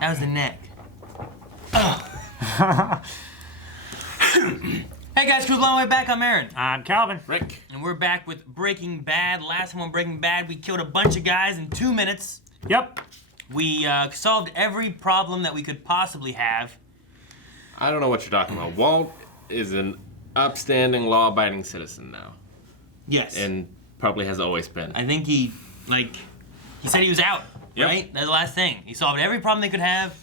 That was the neck. Hey guys, crew, long way back. I'm Aaron. I'm Calvin. Rick. And we're back with Breaking Bad. Last time on Breaking Bad, we killed a bunch of guys in 2 minutes. Yep. We solved every problem that we could possibly have. I don't know what you're talking about. Walt is an upstanding, law-abiding citizen now. Yes. And probably has always been. I think he said he was out, Yep. right? That's the last thing. He solved every problem they could have,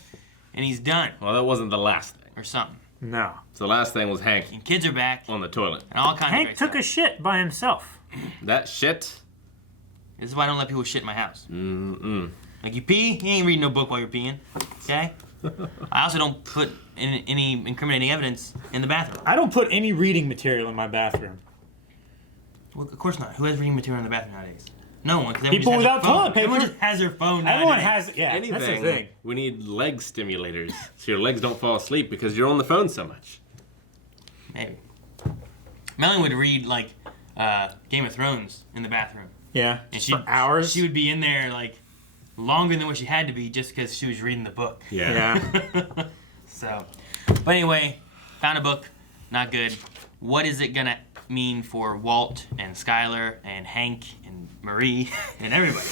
and he's done. Well, that wasn't the last thing. Or something. No. So the last thing was Hank And kids are back, on the toilet. and all kinds of Hank great took stuff. a shit by himself. That shit. This is why I don't let people shit in my house. Mm-mm. Like, you pee, you ain't reading no book while you're peeing, okay? I also don't put any incriminating evidence in the bathroom. I don't put any reading material in my bathroom. Well, of course not. Who has reading material in the bathroom nowadays? No one. 'Cause People everyone just has without their phone. toilet paper. Everyone just has their phone nowadays. Everyone has, yeah, Anything. that's the thing. We need leg stimulators so your legs don't fall asleep because you're on the phone so much. Maybe. Melanie would read, like, Game of Thrones in the bathroom. Yeah, And for hours. She would be in there, like, longer than what she had to be just because she was reading the book. Yeah. So, but anyway, found a book, not good. What is it gonna mean for Walt and Skyler and Hank and Marie and everybody?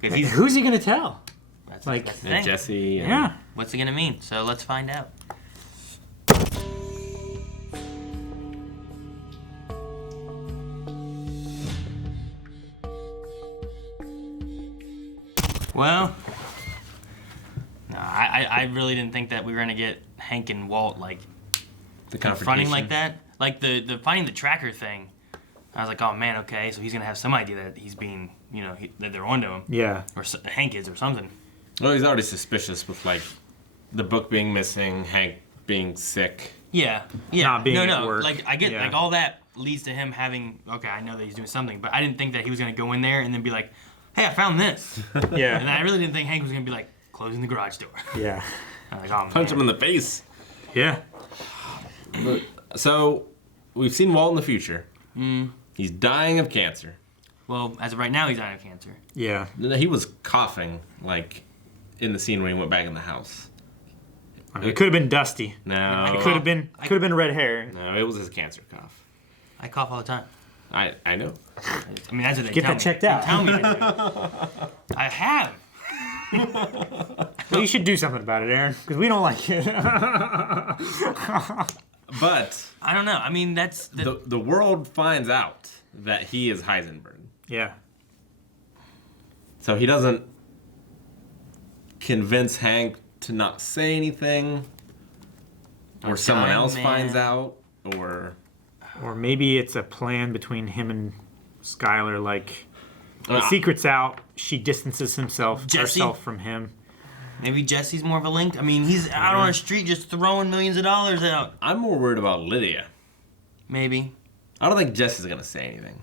'Cause he's, Who's he gonna tell? that's like- the thing. And Jesse. And Yeah. What's it gonna mean? So let's find out. Well, no, I really didn't think that we were gonna get Hank and Walt like the confronting confrontation. like that. Like the finding the tracker thing. I was like, oh man, okay, so he's gonna have some idea that he's being, that they're onto him, Yeah. or Hank is, or something. Well, he's already suspicious with, like, the book being missing, Hank being sick. Yeah. Not being no, at no. work. Like I get Yeah. like all that leads to him having. Okay, I know that he's doing something, but I didn't think that he was gonna go in there and then be like, hey, I found this. And Yeah. I really didn't think Hank was gonna be like closing the garage door. Yeah. I'm like, oh Punch man. him in the face. Yeah. So, we've seen Walt in the future. Mm. He's dying of cancer. Well, as of right now, he's dying of cancer. Yeah. He was coughing, like, in the scene where he went back in the house. It could have been Dusty. No. It could have been. Could have been red hair. No, it was his cancer cough. I cough all the time. I know. I mean, that's what they Get tell that me. checked They out. tell me I do. I have. Well, you should do something about it, Aaron, because we don't like it. But I don't know. I mean, that's the world finds out that he is Heisenberg. Yeah. So he doesn't convince Hank to not say anything, or someone dying else man. finds out, or Or maybe it's a plan between him and Skyler. Like the Uh, secret's out. She distances herself Jesse? from him. maybe Jesse's more of a link. I mean, he's out on the street just throwing millions of dollars out. I'm more worried about Lydia. Maybe. I don't think Jesse's gonna say anything.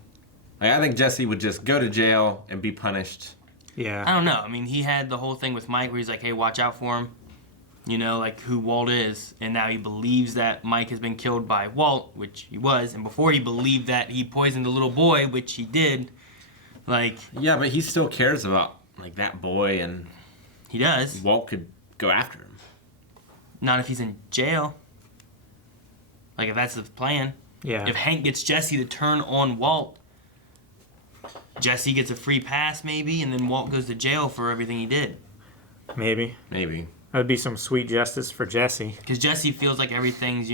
Like, I think Jesse would just go to jail and be punished. I Yeah. don't know. I mean, he had the whole thing with Mike where he's like, hey, watch out for him. Like who Walt is. And now he believes that Mike has been killed by Walt, which he was. And before he believed that he poisoned the little boy, which he did. Like, Yeah, but he still cares about, like, that boy, and he does. Walt could go after him. Not if he's in jail. Like, if that's the plan. Yeah. If Hank gets Jesse to turn on Walt, Jesse gets a free pass maybe, and then Walt goes to jail for everything he did. Maybe. Maybe. That would be some sweet justice for Jesse. Because Jesse feels like everything's,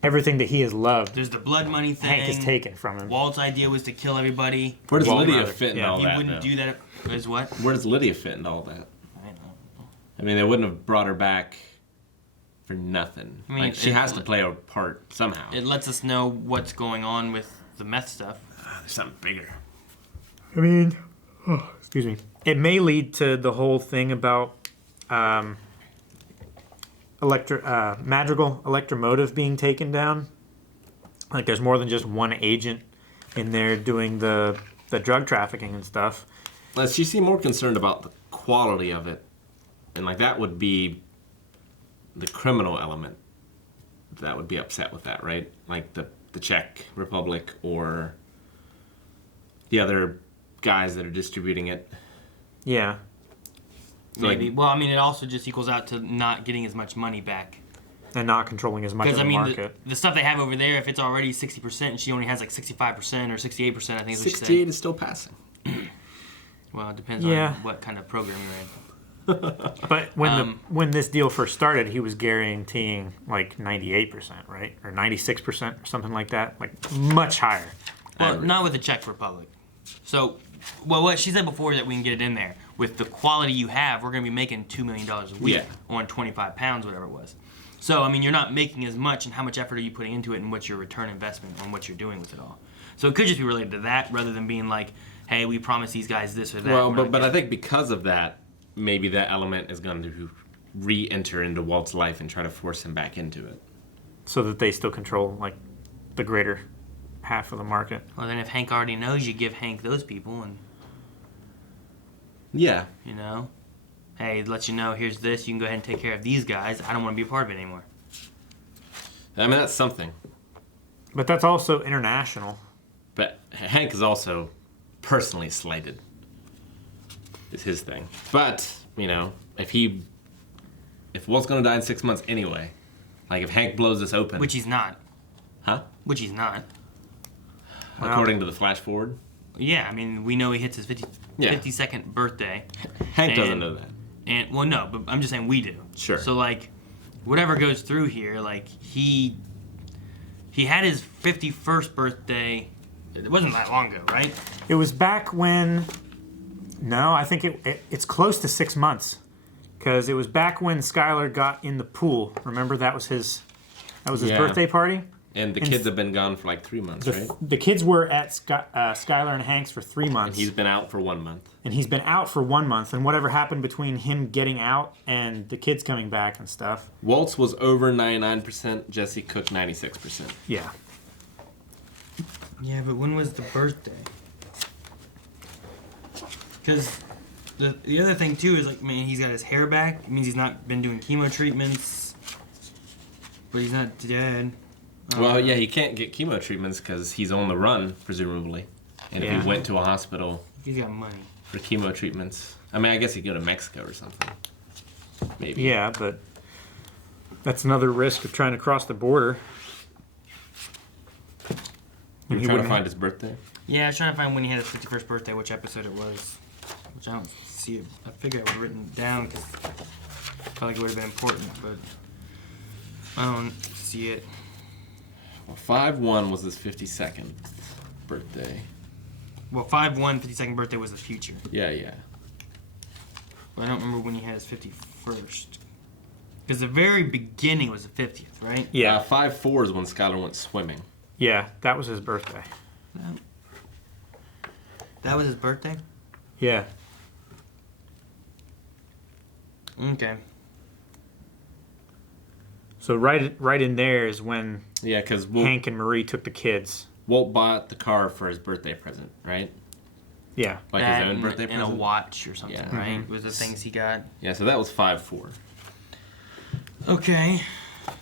Everything that he has loved, there's the blood money thing. Hank is taken from him. Walt's idea was to kill everybody. Where does Walt Lydia rather- fit in yeah. all He that? wouldn't though? do that as what? Where does Lydia fit in all that? I don't know. I mean, they wouldn't have brought her back for nothing. I mean, like, she has to play a part somehow. It lets us know what's going on with the meth stuff. There's something bigger. I mean, excuse me. It may lead to the whole thing about Madrigal Electromotive being taken down. Like, there's more than just one agent in there doing the drug trafficking and stuff. She seemed more concerned about the quality of it, and like that would be the criminal element that would be upset with that, right? Like the Czech Republic or the other guys that are distributing it. Yeah. Maybe. Well, I mean, it also just equals out to not getting as much money back. And not controlling as much of Because, the I mean, market. the stuff they have over there, if it's already 60% and she only has like 65% or 68%, I think is what she 68 said. is still passing. Well, it depends Yeah. on what kind of program you're in. But when this deal first started, he was guaranteeing like 98%, right? Or 96% or something like that. Like much higher. Well, not with the Czech Republic. So, well, what she said before that we can get it in there. With the quality you have, we're going to be making $2 million a week on 25 pounds, whatever it was. So, I mean, you're not making as much, and how much effort are you putting into it, and what's your return investment on what you're doing with it all. So it could just be related to that rather than being like, hey, we promise these guys this or that. Well, but I think because of that, maybe that element is going to re-enter into Walt's life and try to force him back into it. So that they still control like the greater half of the market. Well, then if Hank already knows, you give Hank those people and, Yeah. you know, hey, let you know, here's this, you can go ahead and take care of these guys. I don't want to be a part of it anymore. I mean, that's something. But that's also international. But Hank is also personally slighted. Is his thing. But, you know, if Walt's going to die in 6 months anyway, like if Hank blows this open. Which he's not. Huh? Which he's not. According to the flash forward. Yeah, I mean, we know he hits his 52nd birthday. Hank doesn't know that. And well, no, but I'm just saying we do. Sure. So like, whatever goes through here, like he had his 51st birthday. It wasn't that long ago, right? It was back when. No, I think it's close to 6 months, because it was back when Skylar got in the pool. Remember that was his birthday party. And the kids have been gone for like 3 months, right? The kids were at Skylar and Hank's for 3 months. And he's been out for 1 month. And he's been out for 1 month, and whatever happened between him getting out and the kids coming back and stuff. Waltz was over 99%. Jesse Cook 96%. Yeah. Yeah, but when was the birthday? Because the other thing too is like, man, he's got his hair back. It means he's not been doing chemo treatments, but he's not dead. Well, yeah, he can't get chemo treatments because he's on the run, presumably. And if he went to a hospital He's got money. for chemo treatments, I mean, I guess he'd go to Mexico or something. Maybe. Yeah, but that's another risk of trying to cross the border. You're trying to find his birthday? Yeah, I was trying to find when he had his 51st birthday, which episode it was. Which I don't see it. I figured I would have written it down because I felt like it would have been important, but I don't see it. Well, 5/1 was his 52nd birthday. Well, 5/1, 52nd birthday was the future. Yeah, yeah. But I don't remember when he had his 51st. Because the very beginning was the 50th, right? Yeah. 5/4 is when Skylar went swimming. Yeah, that was his birthday. That was his birthday? Yeah. Okay. So right in there is when Yeah, because Hank and Marie took the kids. Walt bought the car for his birthday present, right? Yeah. Like That his own birthday and present? a watch or something, Yeah. right? Was the things he got. Yeah, so that was 5/4. Okay.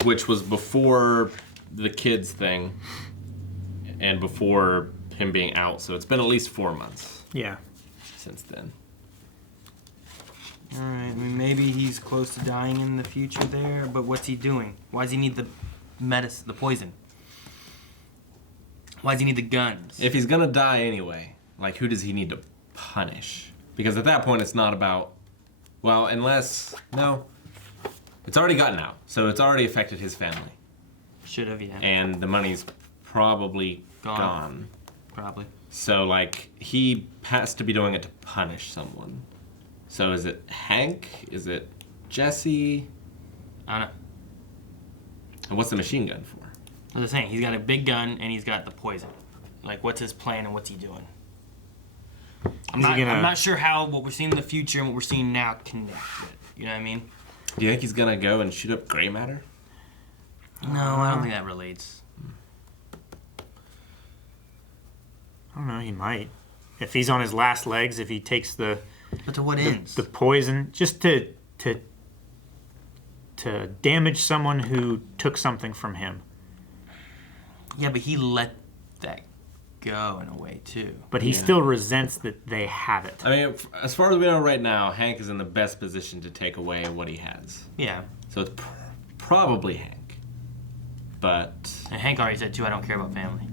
Which was before the kids thing and before him being out. So it's been at least 4 months Yeah. since then. All right. I mean, maybe he's close to dying in the future there, but what's he doing? Why does he need the medicine, the poison? Why does he need the guns? If he's gonna die anyway, like who does he need to punish? Because at that point it's not about, well, unless, no, it's already gotten out. So it's already affected his family. Should have, yeah. And the money's probably gone. Probably. So like he has to be doing it to punish someone. So is it Hank? Is it Jesse? I don't know. And what's the machine gun for? I was saying, he's got a big gun and he's got the poison. Like, what's his plan and what's he doing? I'm not sure how what we're seeing in the future and what we're seeing now connect with it. You know what I mean? Do you think he's gonna go and shoot up gray matter? No, I don't think that relates. I don't know, he might. If he's on his last legs, if he takes the But to what ends? the poison, just to damage someone who took something from him. Yeah, but he let that go in a way too. But he still resents that they have it. I mean, as far as we know right now, Hank is in the best position to take away what he has. Yeah. So it's probably Hank. But And Hank already said too, I don't care about family.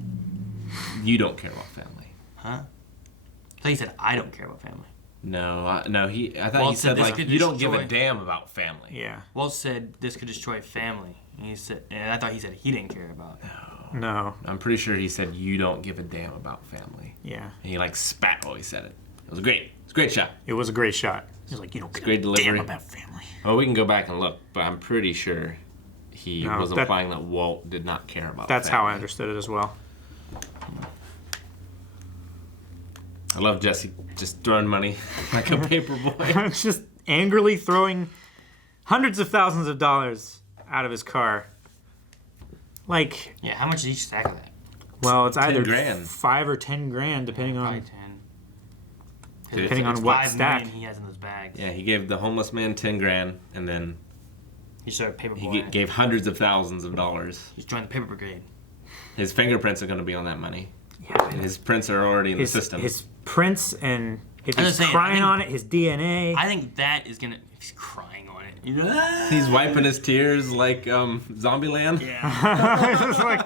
you don't care about family. Huh? I thought he said I don't care about family. No, no. I thought Walt he said said this like could you don't give a destroy- damn about family. Yeah. Walt said this could destroy family. And I thought he said he didn't care about it. No. I'm pretty sure he said you don't give a damn about family. Yeah. And he like spat while he said it. It was great. It's a great shot. It was a great shot. He's like, you don't give great a delivery. damn about family. Well, we can go back and look, but I'm pretty sure he No, was that- implying that Walt did not care about That's how I family. understood it as well. I love Jesse just throwing money like a paper boy. Just angrily throwing hundreds of thousands of dollars out of his car. Like, Yeah, how much is each stack of that? well, it's either $10,000. 5 or 10 grand, depending Probably on 10. Dude, depending it's on what 5 stack. million he has in those bags. Yeah, he gave the homeless man 10 grand, and then He started paper he boy. gave hundreds of thousands of dollars. He's joined the paper brigade. His fingerprints are going to be on that money. Yeah, And his prints are already in the system. His prints, and if I was he's saying, I crying think- on it, his DNA. I think that is gonna. If he's crying on it, you know? He's wiping his tears like Zombieland. Yeah. It's like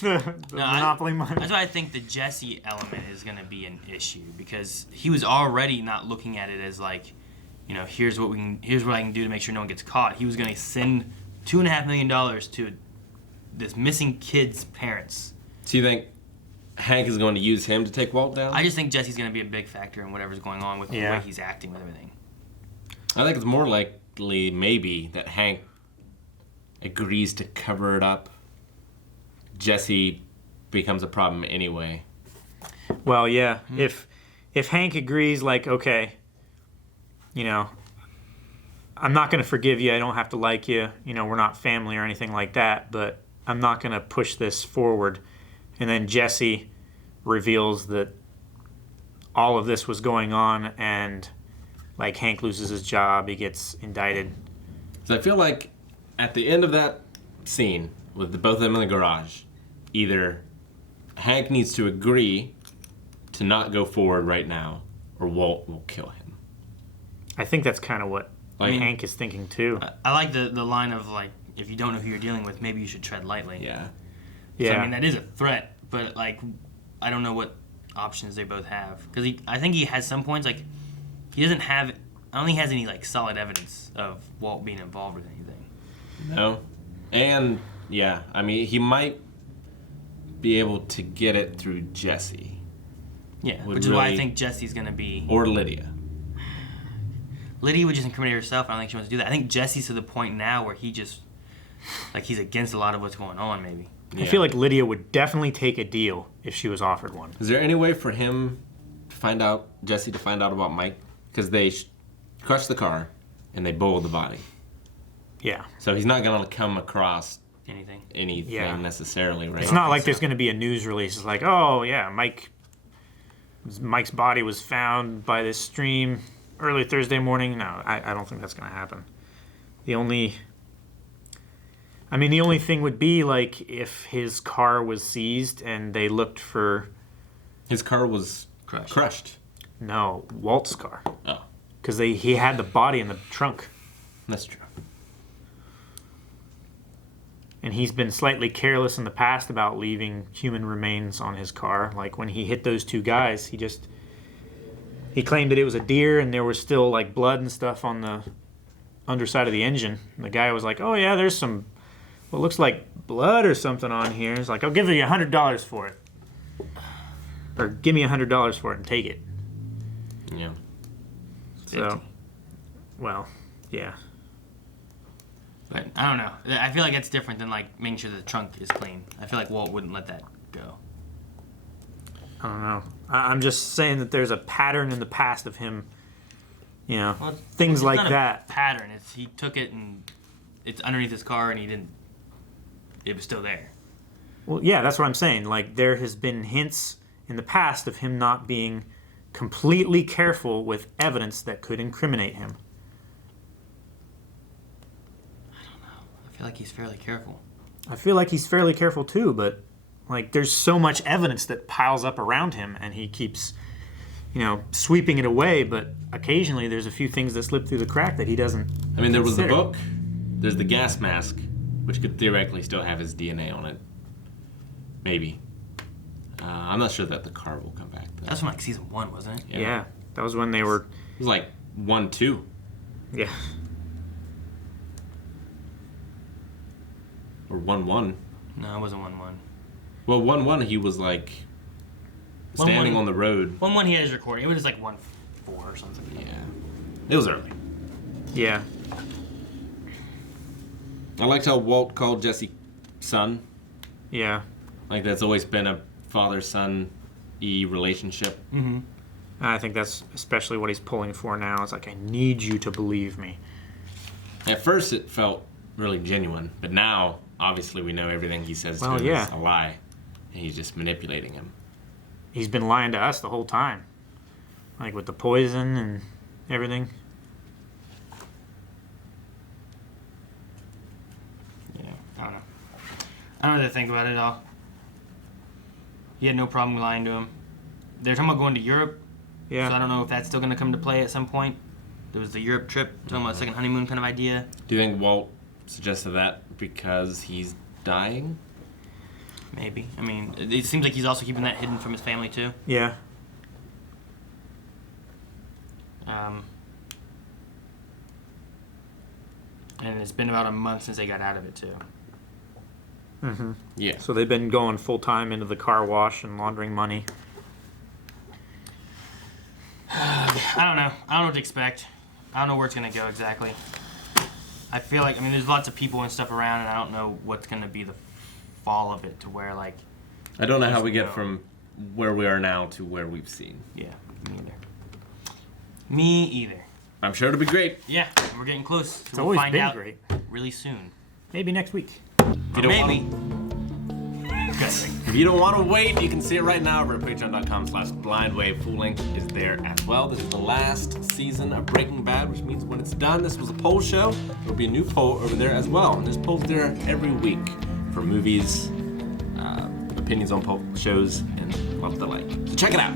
the No, Monopoly money. That's why I think the Jesse element is gonna be an issue because he was already not looking at it as like, you know, here's what I can do to make sure no one gets caught. He was gonna send $2.5 million to this missing kid's parents. So you think Hank is going to use him to take Walt down? I just think Jesse's gonna be a big factor in whatever's going on with the Yeah. way he's acting with everything. I think it's more likely maybe that Hank agrees to cover it up. Jesse becomes a problem anyway. Well, yeah. If Hank agrees, like, okay, you know, I'm not going to forgive you. I don't have to like you. You know, we're not family or anything like that. But I'm not going to push this forward. And then Jesse reveals that all of this was going on, and like Hank loses his job, he gets indicted. So I feel like at the end of that scene with both of them in the garage, either Hank needs to agree to not go forward right now, or Walt will kill him. I think that's kind of what Like- Hank is thinking too. I like the line of like, if you don't know who you're dealing with, maybe you should tread lightly. Yeah. So, Yeah. I mean, that is a threat, but like, I don't know what options they both have because I think he has some points like he doesn't have. I don't think he has any like solid evidence of Walt being involved with anything. No. And yeah, I mean he might be able to get it through Jesse Yeah, Would which is why I really- think Jesse's gonna be. or Lydia. Lydia would just incriminate herself. I don't think she wants to do that. I think Jesse's to the point now where he just like he's against a lot of what's going on. Maybe. I feel like Lydia would definitely take a deal if she was offered one. Is there any way for him to find out, Jesse to find out about Mike? Because they crushed the car and they boiled the body. Yeah. So he's not going to come across Anything. anything Yeah. necessarily, right? It's not like there's going to be a news release. It's like, oh, yeah, Mike's body was found by this stream early Thursday morning. No, I don't think that's going to happen. The only thing would be like if his car was seized and they looked for, His car was crushed. no, Walt's car. Oh, Because he had the body in the trunk. that's true. And he's been slightly careless in the past about leaving human remains on his car. Like when he hit those two guys, he claimed that it was a deer and there was still like blood and stuff on the underside of the engine. And the guy was like, oh yeah, there's some, what looks like blood or something on here. He's like, I'll give you $100 for it. Or give me $100 for it and take it. Yeah. So, 50. well, yeah. But I don't know. I feel like that's different than like making sure the trunk is clean. I feel like Walt wouldn't let that go. I don't know. I'm just saying that there's a pattern in the past of him, you know, Well, things it's like not a that. pattern. He took it and it's underneath his car and he didn't. It was still there. Well, yeah, that's what I'm saying. Like, there has been hints in the past of him not being completely careful with evidence that could incriminate him. I feel like he's fairly careful. I feel like he's fairly careful too, but Like, there's so much evidence that piles up around him, and he keeps, sweeping it away. But occasionally, there's a few things that slip through the crack that he doesn't. I mean, there was the consider. book. There's the gas mask, which could theoretically still have his DNA on it. Maybe. I'm not sure that the car will come back, though. That's from like season 1, wasn't it? Yeah, that was when they were. It was like 1-2. Yeah. Or 1-1. No, it wasn't 1-1. Well, 1-1, he was like standing 1-1. on the road. 1-1 he had his recording. It was like 1-4 or something. Yeah. It was early. Yeah. I liked how Walt called Jesse son. Yeah. Like, that's always been a father-son-y relationship. Mm-hmm. I think that's especially what he's pulling for now. It's like, I need you to believe me. At first, it felt really genuine, but now, obviously, we know everything he says to him is a lie, and he's just manipulating him. He's been lying to us the whole time. Like, with the poison and everything. Yeah, I don't know. I don't know what to think about it all. He had no problem lying to him. They're talking about going to Europe. Yeah. So I don't know if that's still going to come to play at some point. There was the Europe trip, talking about a second honeymoon kind of idea. Do you think Walt suggested that because he's dying? Maybe. I mean, it seems like he's also keeping that hidden from his family, too. Yeah. And it's been about a month since they got out of it, too. Mm-hmm. Yeah. So they've been going full time into the car wash and laundering money. I don't know. I don't know what to expect. I don't know where it's going to go exactly. I feel like, there's lots of people and stuff around, and I don't know what's going to be the fall of it to where, like... I don't know how we get from where we are now to where we've seen. Yeah, me either. Me either. I'm sure it'll be great. Yeah, we're getting close. So It's we'll always find been out great. really soon. Maybe next week. If you don't Maybe. Wanna, if you don't want to wait, you can see it right now over at patreon.com/blindwave. Full link is there as well. This is the last season of Breaking Bad, which means when it's done, this was a poll show. There'll be a new poll over there as well. And there's polls there every week for movies, opinions on shows, and lots of the like. So check it out.